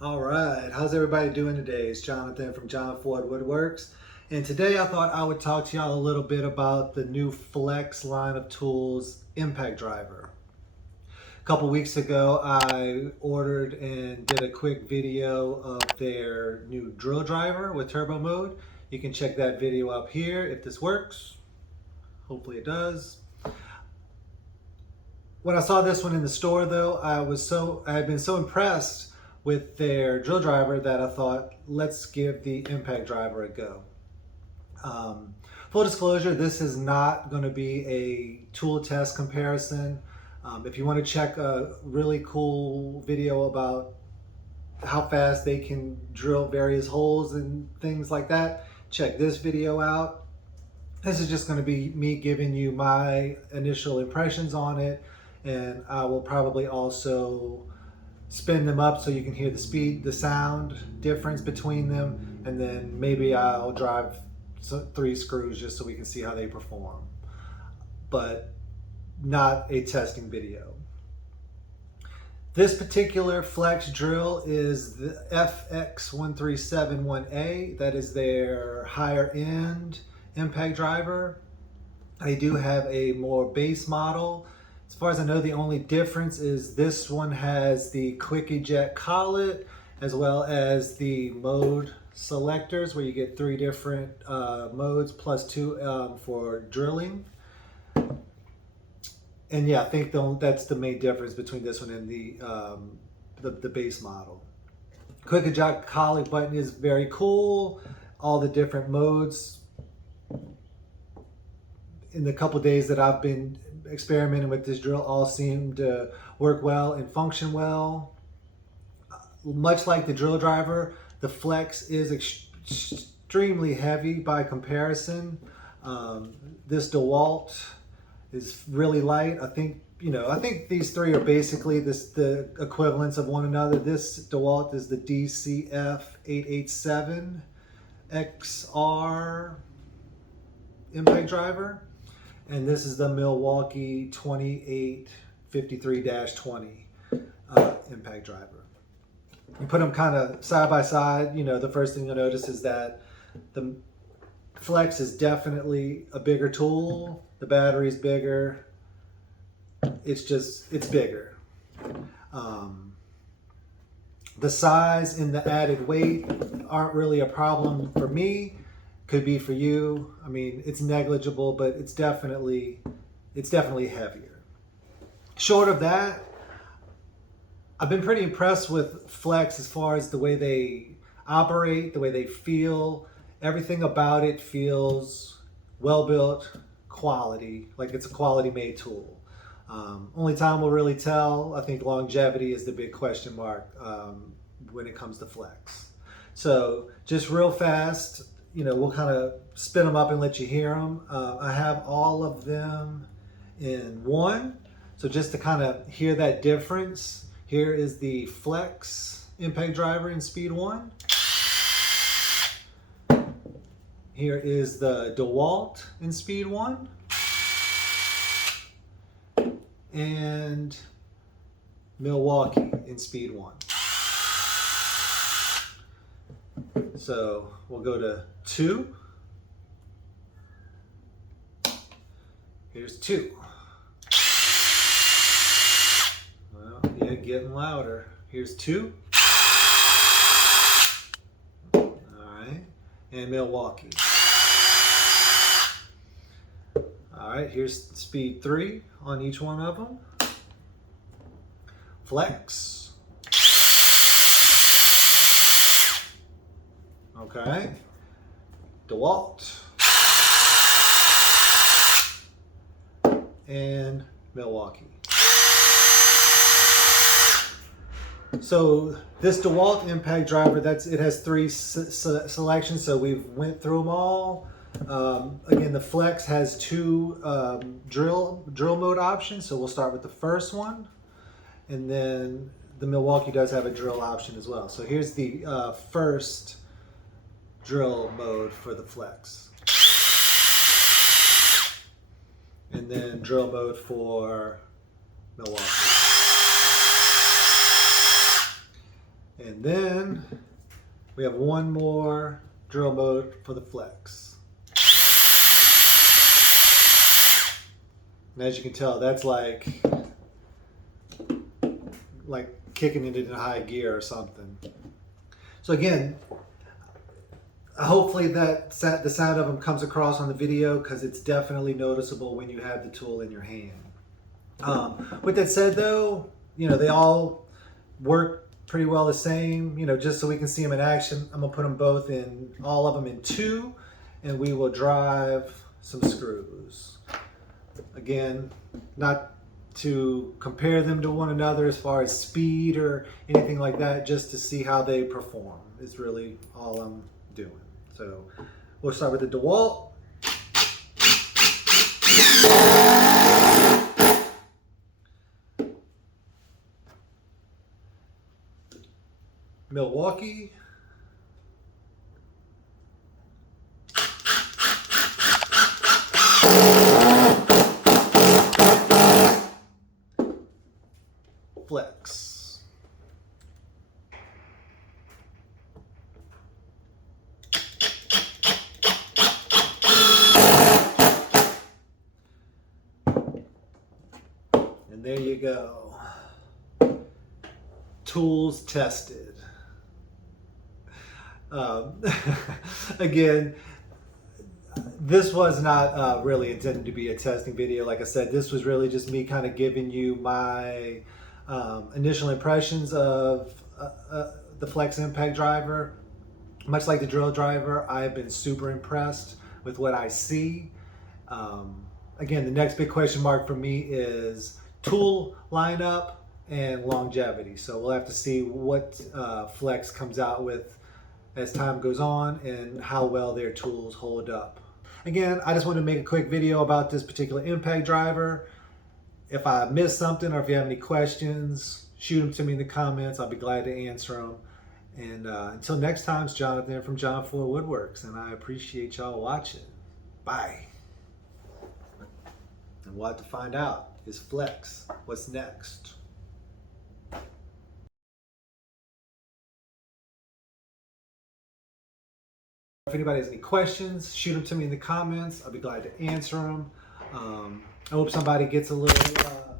All right, how's everybody doing today? It's Jonathan from Jon Ford Woodworks. And today I thought I would talk to y'all a little bit about the new Flex line of tools impact driver. A couple weeks ago, I ordered and did a quick video of their new drill driver with turbo mode. You can check that video up here if this works. Hopefully it does. When I saw this one in the store though, I had been so impressed with their drill driver that I thought, let's give the impact driver a go. Full disclosure, this is not going to be a tool test comparison. If you want to check a really cool video about how fast they can drill various holes and things like that, check this video out. This is just going to be me giving you my initial impressions on it, and I will probably also spin them up so you can hear the sound difference between them, and then maybe I'll drive 3 screws just so we can see how they perform, but not a testing video. This particular Flex drill is the FX1371A. That is their higher end impact driver. They do have a more base model. As far as I know, the only difference is this one has the quick eject collet as well as the mode selectors where you get 3 different modes plus 2 for drilling. And yeah, I think that's the main difference between this one and the base model. Quick eject collet button is very cool. All the different modes. In the couple days that I've been experimenting with this drill, all seem to work well and function well. Much like the drill driver, the Flex is extremely heavy by comparison. This Dewalt is really light. I think these 3 are basically the equivalents of one another. This Dewalt is the DCF 887 XR Impact Driver. And this is the Milwaukee 2853-20 impact driver. You put them kind of side by side, the first thing you'll notice is that the Flex is definitely a bigger tool. The battery's bigger. It's bigger. The size and the added weight aren't really a problem for me. Could be for you. I mean, it's negligible, but it's definitely heavier. Short of that, I've been pretty impressed with Flex as far as the way they operate, the way they feel. Everything about it feels well built, quality, like it's a quality made tool. Only time will really tell. I think longevity is the big question mark when it comes to Flex. So just real fast, we'll kind of spin them up and let you hear them. I have all of them in one. So just to kind of hear that difference, here is the Flex impact driver in speed 1. Here is the Dewalt in speed 1. And Milwaukee in speed 1. So we'll go to 2. Here's 2. Well, yeah, getting louder. Here's 2. All right, and Milwaukee. All right, here's speed 3 on each one of them. Flex. Okay, Dewalt and Milwaukee. So this Dewalt impact driver, it has 3 selections. So we've went through them all. Again, the Flex has 2 drill mode options. So we'll start with the first one, and then the Milwaukee does have a drill option as well. So here's the first drill mode for the Flex, and then drill mode for Milwaukee. And then we have one more drill mode for the flex. And as you can tell, that's like kicking it into high gear or something. So again, hopefully the sound of them comes across on the video, because it's definitely noticeable when you have the tool in your hand. With that said though, they all work pretty well the same. Just so we can see them in action, I'm gonna put them both in, all of them in 2, and we will drive some screws. Again, not to compare them to one another as far as speed or anything like that, just to see how they perform is really all I'm doing. So we'll start with the Dewalt. Milwaukee. Flex. And there you go. Tools tested. Again, this was not really intended to be a testing video. Like I said, this was really just me kind of giving you my initial impressions of the Flex Impact Driver. Much like the drill driver, I've been super impressed with what I see. Again, the next big question mark for me is tool lineup and longevity. So we'll have to see what Flex comes out with as time goes on and how well their tools hold up. Again, I just wanted to make a quick video about this particular impact driver. If I missed something or if you have any questions, shoot them to me in the comments. I'll be glad to answer them. And until next time, it's Jonathan from Jon Ford Woodworks, and I appreciate y'all watching. Bye. And we'll have to find out, is Flex what's next? If anybody has any questions, shoot them to me in the comments. I'll be glad to answer them. I hope somebody gets a little